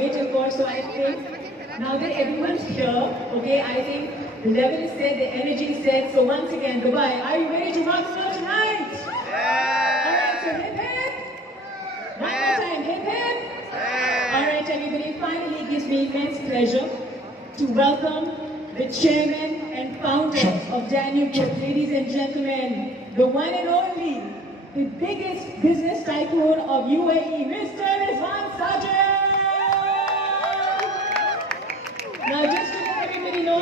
way till God. So I think now that everyone's here, okay, I think the level is set, the energy is set. So once again, Dubai, are you ready to rock the show tonight? Yeah. All right, so hip hip. One more time, hip hip. Yeah. All right, everybody. Finally, it gives me immense pleasure to welcome the chairman and founder of Danube Group, ladies and gentlemen, the one and only, the biggest business tycoon of UAE, Mr. Rizwan Sajan. Now, just to let everybody know,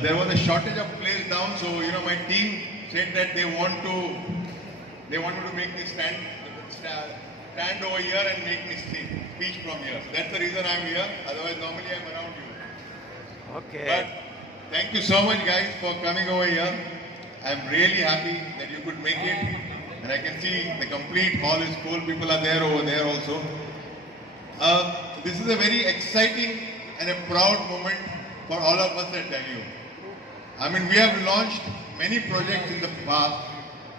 there was a shortage of place down, so my team said that they wanted to make me stand over here and make me speech from here. So that's the reason I'm here. Otherwise, normally I'm around you. Okay. But thank you so much, guys, for coming over here. I'm really happy that you could make it, and I can see the complete hall is full. People are there over there also. This is a very exciting and a proud moment for all of us at Danube. I mean, we have launched many projects in the past,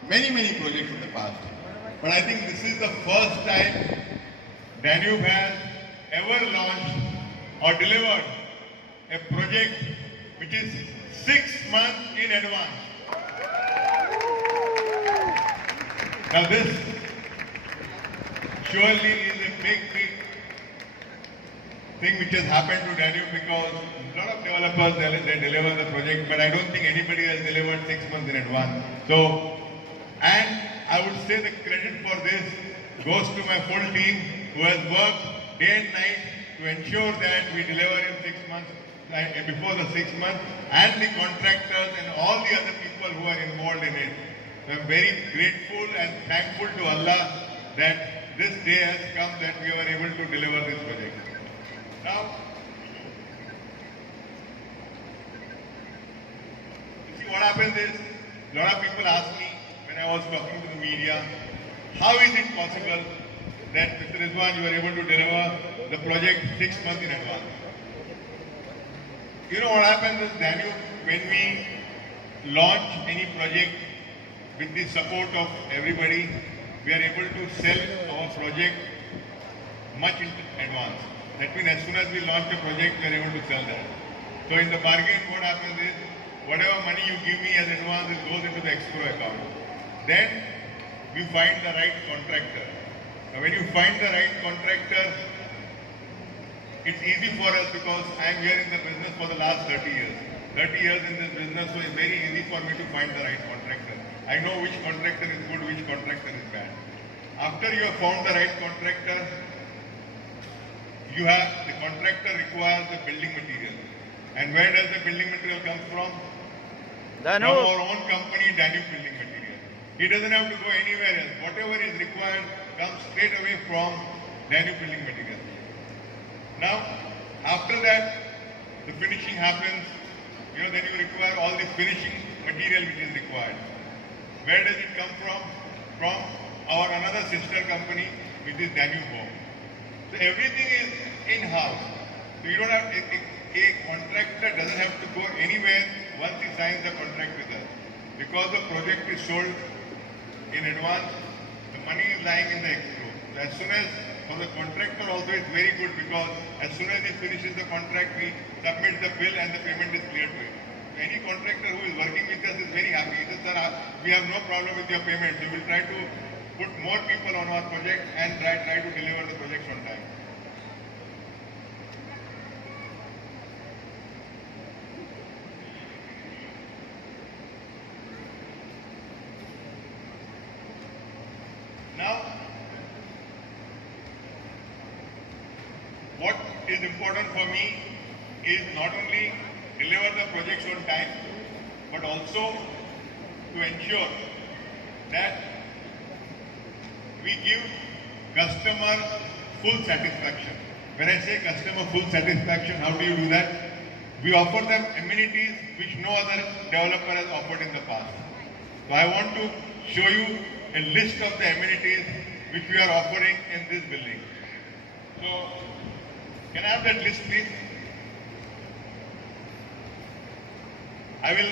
many projects in the past. But I think this is the first time Danube has ever launched or delivered a project which is 6 months in advance. Now this surely is a big thing which has happened to Danube, because a lot of developers, they deliver the project, but I don't think anybody has delivered 6 months in advance. So, and I would say the credit for this goes to my full team who has worked day and night to ensure that we deliver in 6 months, before the 6 months, and the contractors and all the other people who are involved in it. So I'm very grateful and thankful to Allah that this day has come that we were able to deliver this project. Now, you see what happens is, a lot of people ask me when I was talking to the media, how is it possible that Mr. Rizwan, you were able to deliver the project 6 months in advance? You know what happens is, Danube, when we launch any project with the support of everybody, we are able to sell our project much in advance. That means as soon as we launch a project, we are able to sell that. So in the bargain, what happens is, whatever money you give me as advance, it goes into the escrow account. Then we find the right contractor. Now when you find the right contractor, it's easy for us because I am here in the business for the last 30 years. 30 years in this business, so it's very easy for me to find the right contractor. I know which contractor is good, which contractor is bad. After you have found the right contractor, the contractor requires the building material. And where does the building material come from? From our own company, Danube Building Material. He doesn't have to go anywhere else. Whatever is required comes straight away from Danube Building Material. Now, after that, the finishing happens. Then you require all the finishing material which is required. Where does it come from? From our another sister company, which is Danube Home. So everything is in-house. So you don't have, a contractor doesn't have to go anywhere once he signs the contract with us. Because the project is sold in advance, the money is lying in the escrow. So as soon as, for the contractor also it's very good, because as soon as he finishes the contract, we submit the bill and the payment is cleared to him. Any contractor who is working with us is very happy. He says, sir, we have no problem with your payment. We will try to put more people on our project and try to deliver the projects on time. Now, what is important for me is not only deliver the projects on time, but also to ensure that we give customer full satisfaction. When I say customer full satisfaction, how do you do that? We offer them amenities which no other developer has offered in the past. So I want to show you a list of the amenities which we are offering in this building. So, can I have that list, please? I will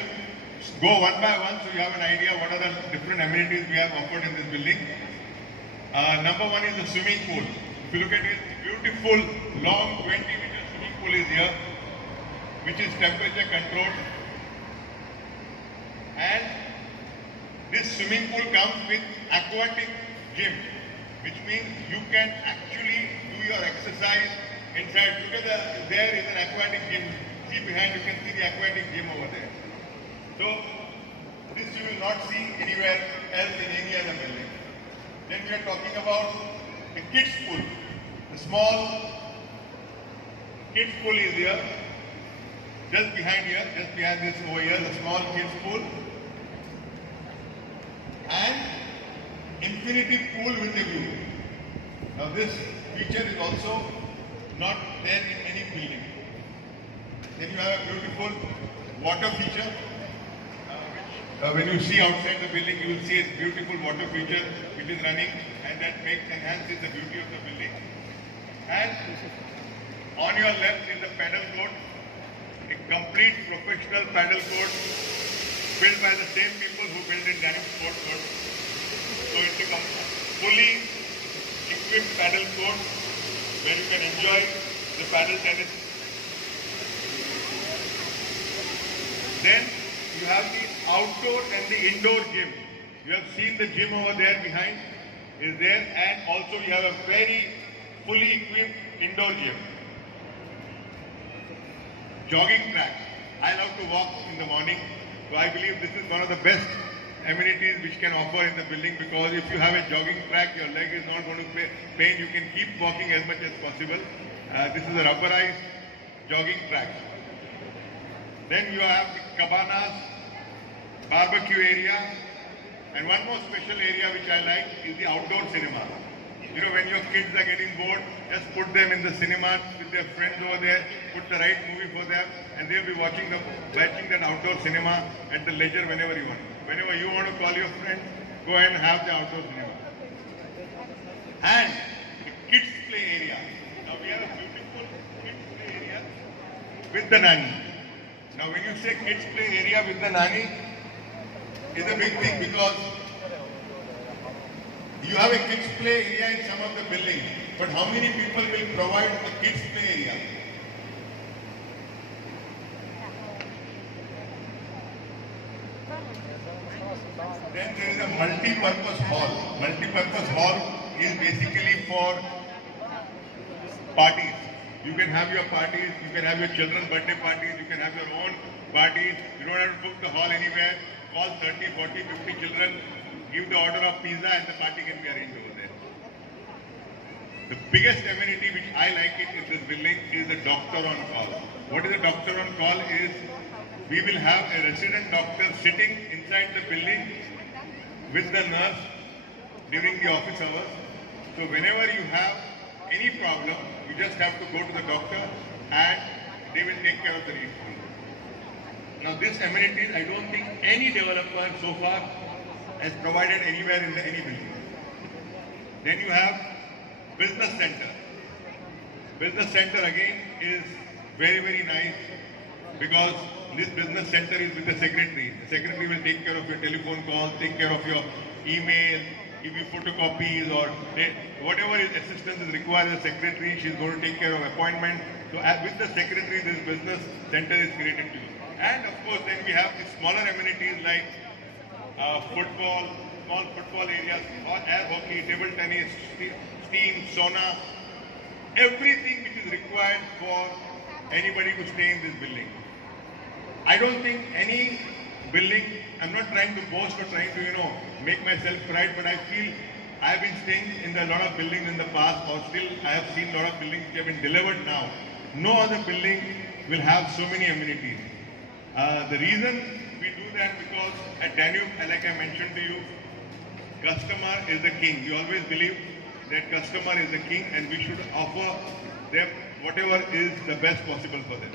go one by one so you have an idea what are the different amenities we have offered in this building. Number one is the swimming pool. If you look at it, beautiful long 20-meter swimming pool is here, which is temperature controlled. And this swimming pool comes with aquatic gym, which means you can actually do your exercise inside. Look at there is an aquatic gym. See behind, you can see the aquatic gym over there. So this you will not see anywhere else in any other building. Then we are talking about the kids pool. The small kids pool is here. Just behind this over here, the small kids pool. And infinity pool with a view. Now this feature is also not there in any building. Then you have a beautiful water feature. When you see outside the building, you will see a beautiful water feature which is running, and that enhances the beauty of the building. And on your left is the paddle court, a complete professional paddle court built by the same people who built in Danube Sport Court. So it's a fully equipped paddle court where you can enjoy the paddle tennis. Then you have the outdoor and the indoor gym. You have seen the gym over there behind is there, and also you have a very fully equipped indoor gym. Jogging track. I love to walk in the morning, so I believe this is one of the best amenities which can offer in the building, because if you have a jogging track, your leg is not going to pain. You can keep walking as much as possible. This is a rubberized jogging track. Then you have the cabanas, barbecue area, and one more special area which I like is the outdoor cinema. You know, when your kids are getting bored, just put them in the cinema with their friends over there, put the right movie for them, and they'll be watching that outdoor cinema at the leisure whenever you want. Whenever you want to call your friends, go and have the outdoor cinema. And the kids play area. Now we have a beautiful kids play area with the nanny. Now when you say kids play area with the nanny, it's a big thing, because you have a kids play area in some of the buildings, but how many people will provide the kids play area? Then there is a multi-purpose hall. Multi-purpose hall is basically for parties. You can have your parties, you can have your children's birthday parties, you can have your own parties. You don't have to book the hall anywhere. Call 30, 40, 50 children, give the order of pizza, and the party can be arranged over there. The biggest amenity which I like it in this building is the doctor on call. What is a doctor on call is, we will have a resident doctor sitting inside the building with the nurse during the office hours. So whenever you have any problem, you just have to go to the doctor and they will take care of the issue. Now this amenities, I don't think any developer so far has provided anywhere in any building. Then you have business center. Business center again is very, very nice, because this business center is with the secretary. The secretary will take care of your telephone calls, take care of your email, give you photocopies, or whatever assistance is required as a secretary, she's going to take care of appointment. So with the secretary, this business center is created to you. And of course, then we have the smaller amenities like football, small football areas, air hockey, table tennis, steam, sauna, everything which is required for anybody to stay in this building. I don't think any building, I'm not trying to boast or trying to, make myself proud, but I feel I have been staying in a lot of buildings in the past, or still I have seen a lot of buildings which have been delivered now. No other building will have so many amenities. The reason we do that, because at Danube, like I mentioned to you, customer is the king. We always believe that customer is the king, and we should offer them whatever is the best possible for them.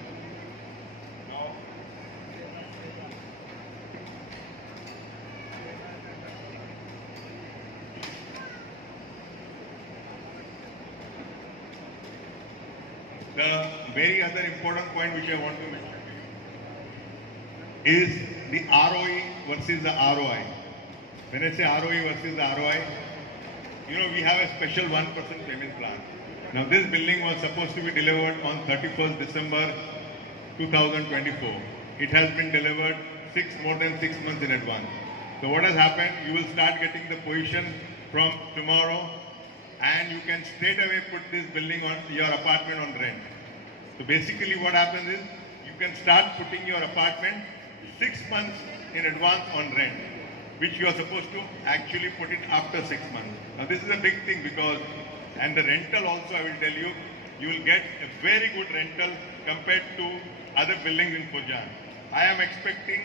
The very other important point which I want to mention to you, is the ROE versus the ROI. When I say ROE versus the ROI, we have a special 1% payment plan. Now this building was supposed to be delivered on 31st December 2024. It has been delivered more than 6 months in advance. So what has happened, you will start getting the position from tomorrow, and you can straight away put this building on your apartment on rent. So basically what happens is, you can start putting your apartment 6 months in advance on rent, which you are supposed to actually put it after 6 months. Now this is a big thing because, and the rental also, I will tell you, you will get a very good rental compared to other buildings in Furjan. I am expecting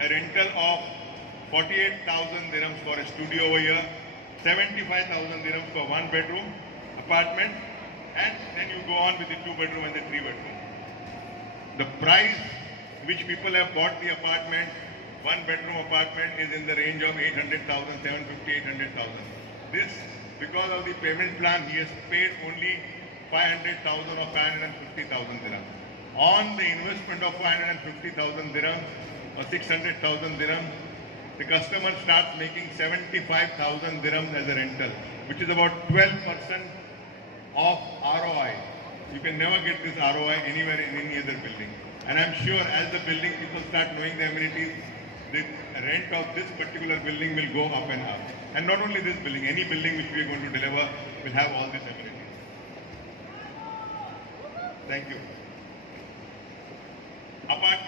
a rental of 48,000 dirhams for a studio over here, 75,000 dirhams for 1 bedroom apartment, and then you go on with the 2 bedroom and the 3 bedroom. The price which people have bought the apartment, 1 bedroom apartment, is in the range of 800,000, 750, 800,000. This, because of the payment plan, he has paid only 500,000 or 550,000 dirhams. On the investment of 550,000 dirhams or 600,000 dirhams, the customer starts making 75,000 dirhams as a rental, which is about 12% of ROI. You can never get this ROI anywhere in any other building. And I'm sure as the building people start knowing the amenities, the rent of this particular building will go up and up. And not only this building, any building which we are going to deliver will have all these amenities. Thank you. Apart.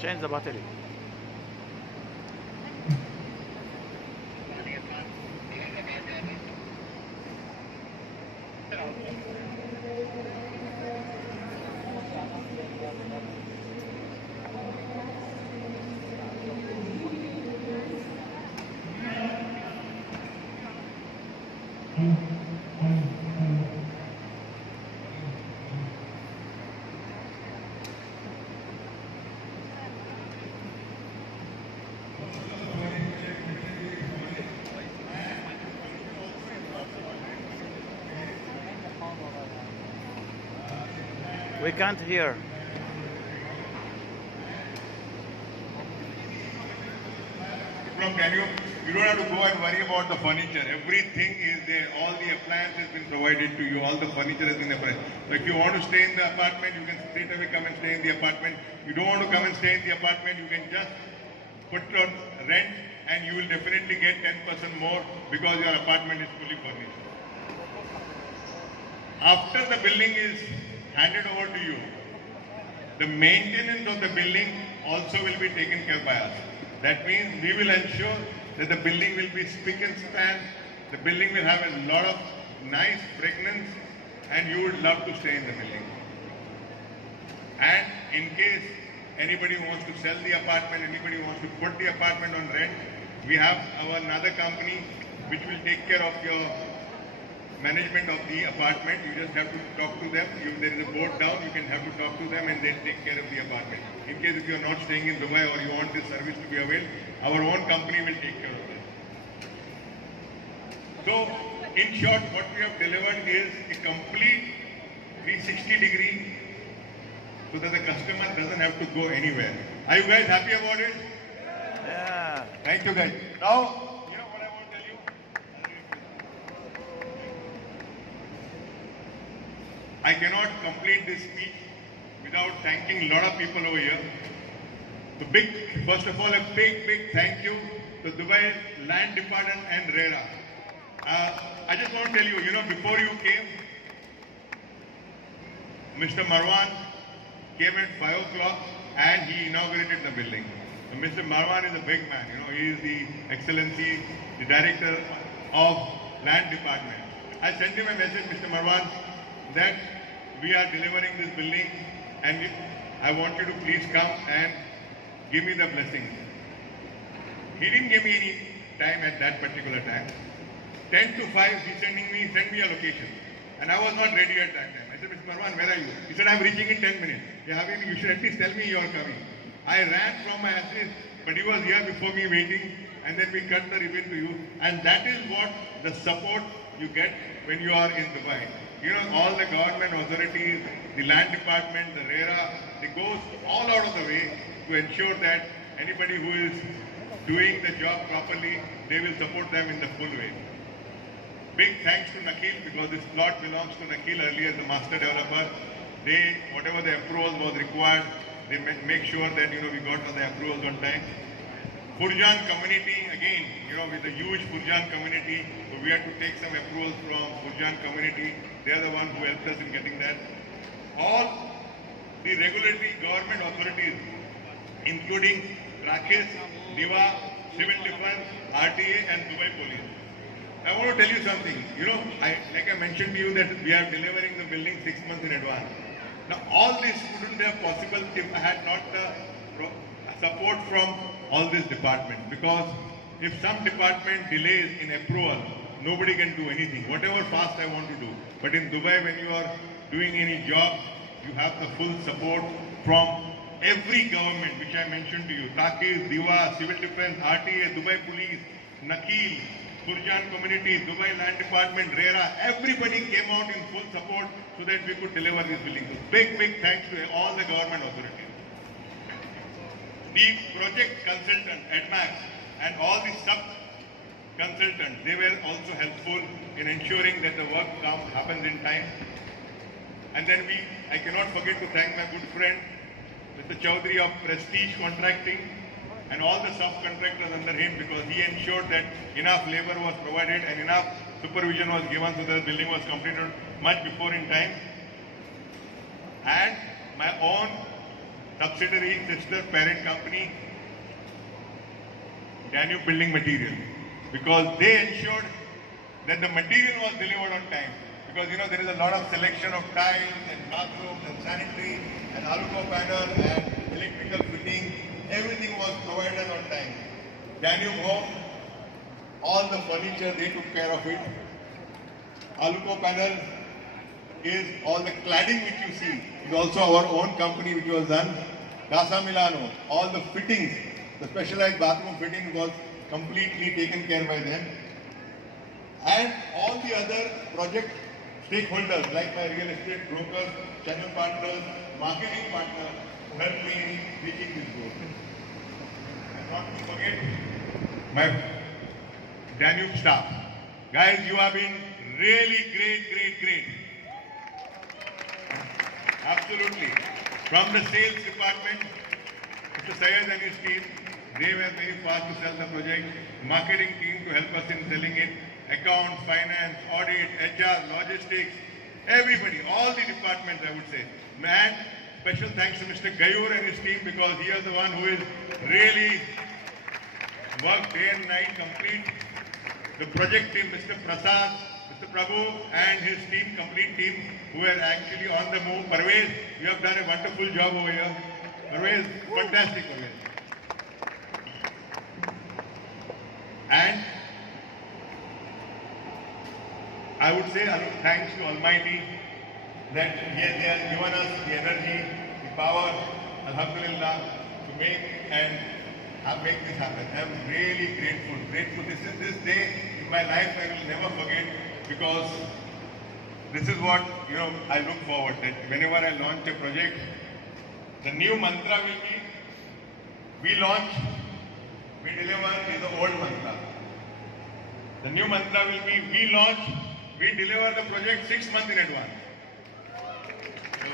Change the battery. We can't hear. You don't have to go and worry about the furniture. Everything is there. All the appliances has been provided to you. All the furniture has been provided. So if you want to stay in the apartment, you can straight away come and stay in the apartment. You don't want to come and stay in the apartment, you can just put your rent and you will definitely get 10% more because your apartment is fully furnished. After the building is handed over to you, the maintenance of the building also will be taken care by us. That means we will ensure that the building will be spick and span, the building will have a lot of nice fragrance, and you would love to stay in the building. And in case anybody wants to sell the apartment, anybody wants to put the apartment on rent, we have another company which will take care of your management of the apartment. You just have to talk to them. There is a board down, you can have to talk to them and they take care of the apartment. In case if you are not staying in Dubai or you want this service to be available, our own company will take care of that. So, in short, what we have delivered is a complete 360-degree so that the customer doesn't have to go anywhere. Are you guys happy about it? Yeah. Thank you guys. Now, you know what I want to tell you? I cannot complete this speech without thanking a lot of people over here. First of all, a big thank you to Dubai Land Department and RERA. I just want to tell you, before you came, Mr. Marwan came at 5 o'clock and he inaugurated the building. So Mr. Marwan is a big man, he is the Excellency, the Director of Land Department. I sent him a message, Mr. Marwan, that we are delivering this building and I want you to please come and give me the blessings. He didn't give me any time at that particular time. 10 to 5, he's send me a location. And I was not ready at that time. I said, Mr. Marwan, where are you? He said, I'm reaching in 10 minutes. Yeah, Habibi, you should at least tell me you're coming. I ran from my office, but he was here before me waiting, and then we cut the ribbon to you. And that is what the support you get when you are in Dubai. You know, all the government authorities, the land department, the RERA, they go all out of the way to ensure that anybody who is doing the job properly, they will support them in the full way. Big thanks to Nakil, because this plot belongs to Nakil earlier, the master developer. They, whatever the approval was required, they make sure that, you know, we got all the approvals on time. Furjan community, again, you know, with the huge Furjan community, we had to take some approvals from Furjan community. They are the ones who helped us in getting that. All the regulatory government authorities, including Rakes, Niva, Civil Defense, RTA and Dubai Police. I want to tell you something. You know, like I mentioned to you that we are delivering the building 6 months in advance. Now, all this wouldn't have possible if I had not the support from all these departments. Because if some department delays in approval, nobody can do anything, whatever fast I want to do. But in Dubai, when you are doing any job, you have the full support from every government, which I mentioned to you. Takis, Diva, Civil Defense, RTA, Dubai Police, Nakil, Furjan community, Dubai Land Department, RERA, everybody came out in full support so that we could deliver this building. So big thanks to all the government authorities. The project consultant, ADMAX, and all the sub-consultants, they were also helpful in ensuring that the work happens in time. And then I cannot forget to thank my good friend, Mr. Chaudhary of Prestige Contracting, and all the subcontractors under him, because he ensured that enough labor was provided and enough supervision was given so that the building was completed much before in time. And my own subsidiary, sister, parent company, Danube Building Material, because they ensured that the material was delivered on time. Because, you know, there is a lot of selection of tiles and bathrooms and sanitary and aluco panel and electrical fitting. Everything was provided on time. Danube Home, all the furniture, they took care of it. Aluco panel is all the cladding which you see. Is also our own company which was done. Casa Milano, all the fittings, the specialized bathroom fittings was completely taken care by them. And all the other project stakeholders like my real estate brokers, channel partners, marketing partners who helped me in reaching this goal. And not to forget my Danube staff. Guys, you have been really great. Absolutely. From the sales department, Mr. Sayed and his team, they were very fast to sell the project. Marketing team to help us in selling it. Accounts, finance, audit, HR, logistics, everybody, all the departments I would say. And special thanks to Mr. Gayur and his team, because he is the one who is really worked day and night, complete. The project team, Mr. Prasad, Mr. Prabhu and his team, complete team, who are actually on the move. Pearlz, you have done a wonderful job over here. Pearlz, fantastic over here. And I would say thanks to Almighty that He has given us the energy, the power, Alhamdulillah, to make this happen. I am really grateful. This day in my life I will never forget, because this is what, you know, I look forward that whenever I launch a project, the new mantra will be, we launch, we deliver is the old mantra. The new mantra will be, we launch, we deliver the project 6 months in advance. So,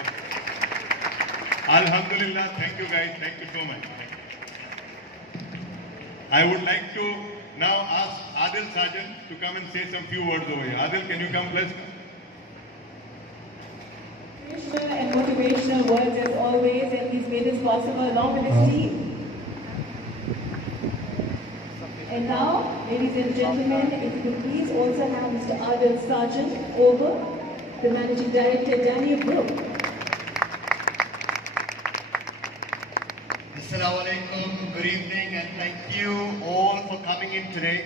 Alhamdulillah, thank you guys, thank you so much. I would like to now ask Rizwan Sajan to come and say some few words over here. Adil, can you come please? Inspirational and motivational words as always, and he's made this possible along with his team. And now, ladies and gentlemen, if you could please also have Mr. Rizwan Sajan over, the Managing Director, Danube Group. Assalamu alaikum, good evening, and thank you all for coming in today.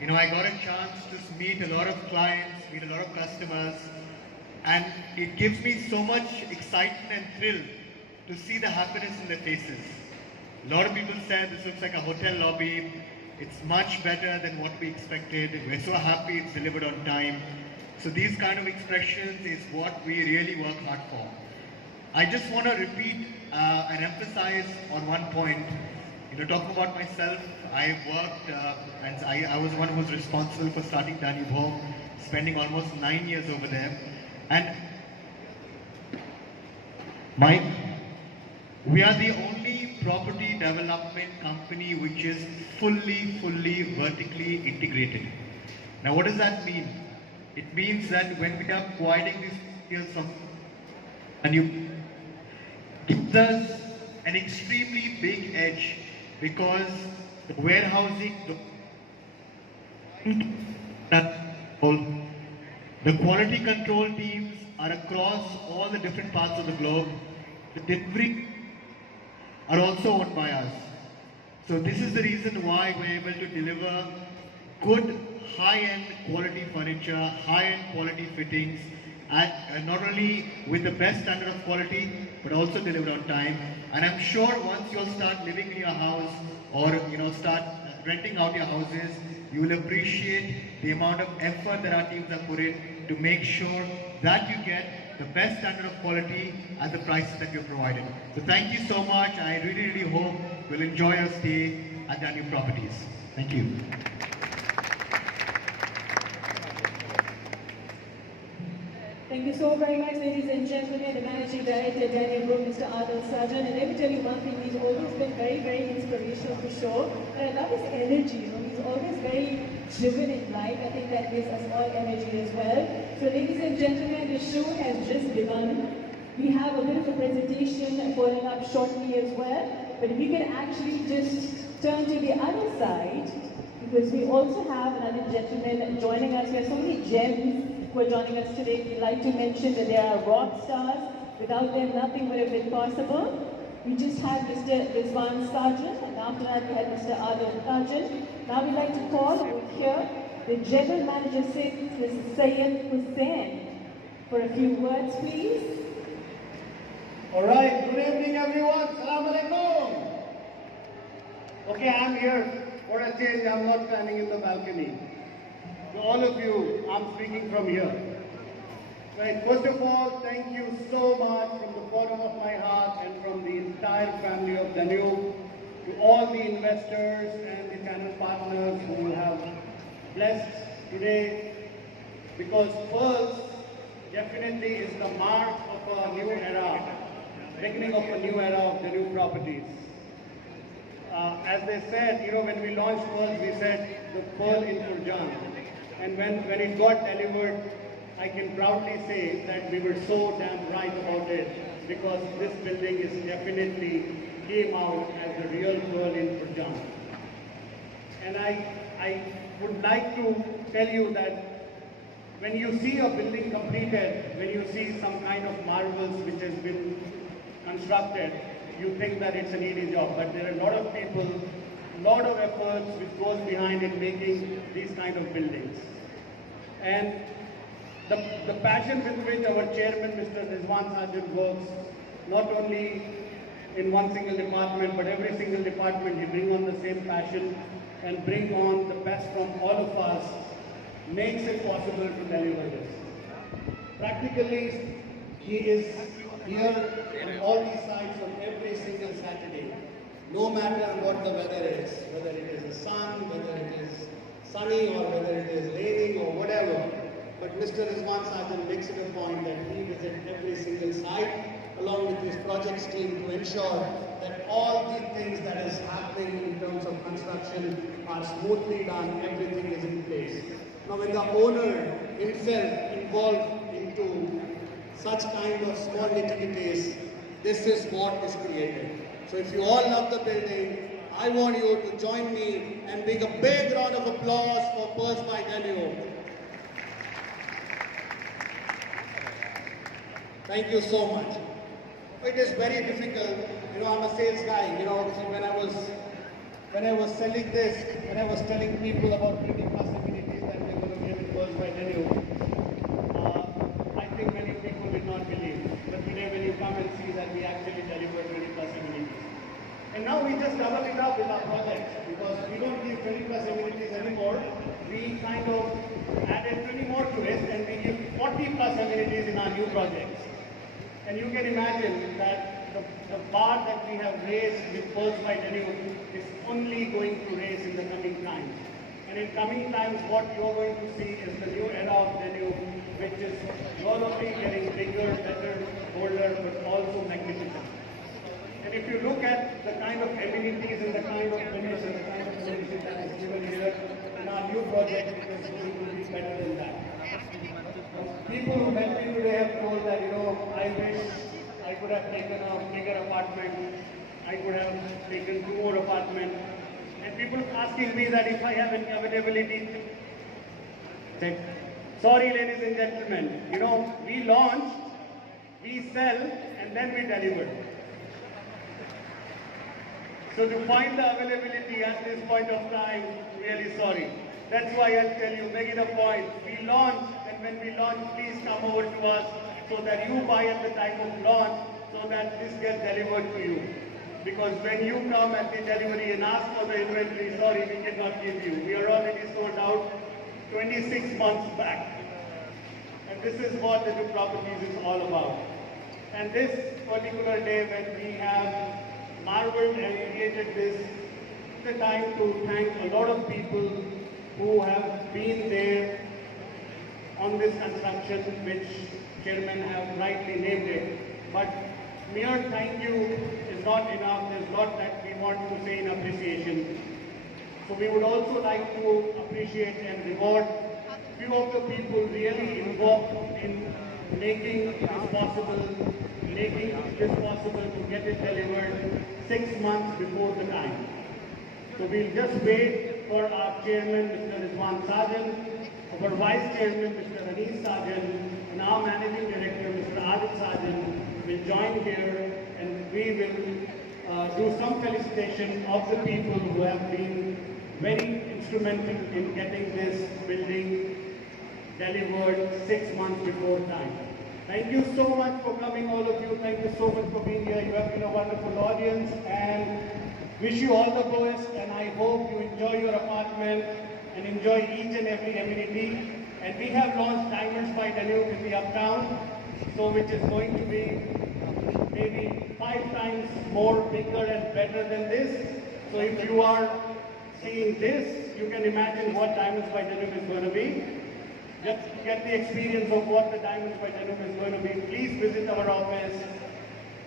I got a chance to meet a lot of clients, meet a lot of customers, and it gives me so much excitement and thrill to see the happiness in their faces. A lot of people said this looks like a hotel lobby. It's much better than what we expected. We're so happy it's delivered on time. So these kind of expressions is what we really work hard for. I just want to repeat and emphasize on one point. Talking about myself, I worked and I was one who was responsible for starting Danube Home, spending almost 9 years over there. And we are the only property development company which is fully vertically integrated. Now what does that mean? It means that when we are acquiring these materials from Danube, it gives us an extremely big edge because the warehousing, the quality control teams are across all the different parts of the globe. The delivery are also owned by us. So this is the reason why we're able to deliver good high-end quality furniture, high-end quality fittings, and not only with the best standard of quality, but also delivered on time. And I'm sure once you'll start living in your house or start renting out your houses, you will appreciate the amount of effort that our teams have put in to make sure that you get the best standard of quality at the prices that we've provided. So thank you so much. I really hope you'll enjoy your stay at Danube Properties. Thank you. Thank you so very much, ladies and gentlemen. The Managing Director, Danube Group, Mr. Rizwan Sajan. And let me tell you one thing, he's always been very inspirational for sure. And I love his energy, he's always very driven in life. I think that gives us all energy as well. So ladies and gentlemen, the show has just begun. We have a bit of a presentation following up shortly as well. But if you can actually just turn to the other side, because we also have another gentleman joining us. We have so many gems who are joining us today. We'd like to mention that there are rock stars. Without them, nothing would have been possible. We just had Mr. Rizwan Sajan, and after that we had Mr. Rizwan Sajan. Now we'd like to call over here the General Manager, Mr. Syed Hussain, for a few words, please. All right, good evening everyone. Assalamu alaikum. Okay, I'm here for a change. I'm not standing in the balcony. To all of you, I'm speaking from here. Right, first of all, thank you so much from the bottom of my heart and from the entire family of Danube to all the investors and the channel partners who have blessed today, because Pearlz definitely is the mark of a new era, beginning of a new era of Danube Properties. As they said, when we launched Pearlz, we said the Pearl in Furjan. And when it got delivered, I can proudly say that we were so damn right about it, because this building is definitely came out as the real Pearl in Furjan. And I would like to tell you that when you see a building completed, when you see some kind of marvels which has been constructed, you think that it's an easy job, but there are a lot of people, a lot of efforts which goes behind in making these kind of buildings. And the passion with which our chairman, Mr. Rizwan Sajan, works, not only in one single department, but every single department, he brings on the same passion and bring on the best from all of us, makes it possible to deliver this. Practically, he is here on all these sites on every single Saturday, no matter what the weather is, whether it is the sun, whether it is sunny or whether it is raining or whatever. But Mr. Rizwan Sajan makes it a point that he visits every single site along with his projects team to ensure that all the things that is happening in terms of construction are smoothly done, everything is in place. Now when the owner himself involved into such kind of small nitty-gritties, this is what is created. So if you all love the building, I want you to join me and make a big round of applause for Pearlz by Danube. Thank you so much. It is very difficult, I'm a sales guy, when I was selling this, when I was telling people about 20% Danube, I think many people did not believe. But today when you come and see that we actually deliver 20 plus amenities. And now we just double it up with our projects because we don't give 20 plus amenities anymore. We kind of added 20 more to it and we give 40 plus amenities in our new projects. And you can imagine that the bar that we have raised with Pearlz by Danube is only going to raise in the coming times. And in coming times, what you're going to see is the new era of Danube, which is not only getting bigger, better, bolder, but also magnificent. And if you look at the kind of amenities and the kind of finish and the kind of amenities that is given here in our new project, it is going to be better than that. People who met me today have told that, I wish I could have taken a bigger apartment, I could have taken 2 more apartments. And people asking me that if I have any availability. Sorry, ladies and gentlemen, we launch, we sell, and then we deliver. So to find the availability at this point of time, really sorry. That's why I'll tell you, make it a point. We launch, and when we launch, please come over to us so that you buy at the time of launch so that this gets delivered to you. Because when you come at the delivery and ask for the inventory, sorry, we cannot give you. We are already sold out 26 months back. And this is what the Danube Properties is all about. And this particular day when we have marveled and created this, it's a time to thank a lot of people who have been there on this construction, which Chairman have rightly named it. But mere thank you is not enough. There's a lot that we want to say in appreciation. So we would also like to appreciate and reward few of the people really involved in making this possible, to get it delivered 6 months before the time. So we'll just wait for our chairman, Mr. Rizwan Sajan, our vice chairman, Mr. Rizwan Sajan, and our managing director, Mr. Sajan, will join here, and we will do some felicitation of the people who have been very instrumental in getting this building delivered 6 months before time. Thank you so much for coming, all of you. Thank you so much for being here. You have been a wonderful audience, and wish you all the best, and I hope you enjoy your apartment and enjoy each and every amenity. And we have launched Diamonds by Danube in the Uptown, so which is going to be maybe 5 times more bigger and better than this. So if you are seeing this, you can imagine what Diamonds by Danube is going to be. Just to get the experience of what the Diamonds by Danube is going to be, please visit our office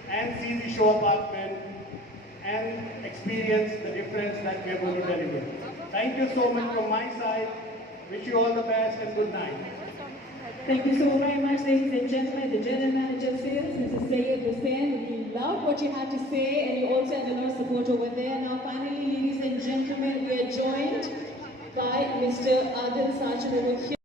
and see the show apartment and experience the difference that we are going to deliver. Thank you so much from my side. Wish you all the best and good night. Thank you so very much, ladies and gentlemen. The General Manager of Sales, Mrs. Sayed Hussain, we love what you had to say, and you also had a lot of support over there. Now finally, ladies and gentlemen, we are joined by Mr. Sajan over here.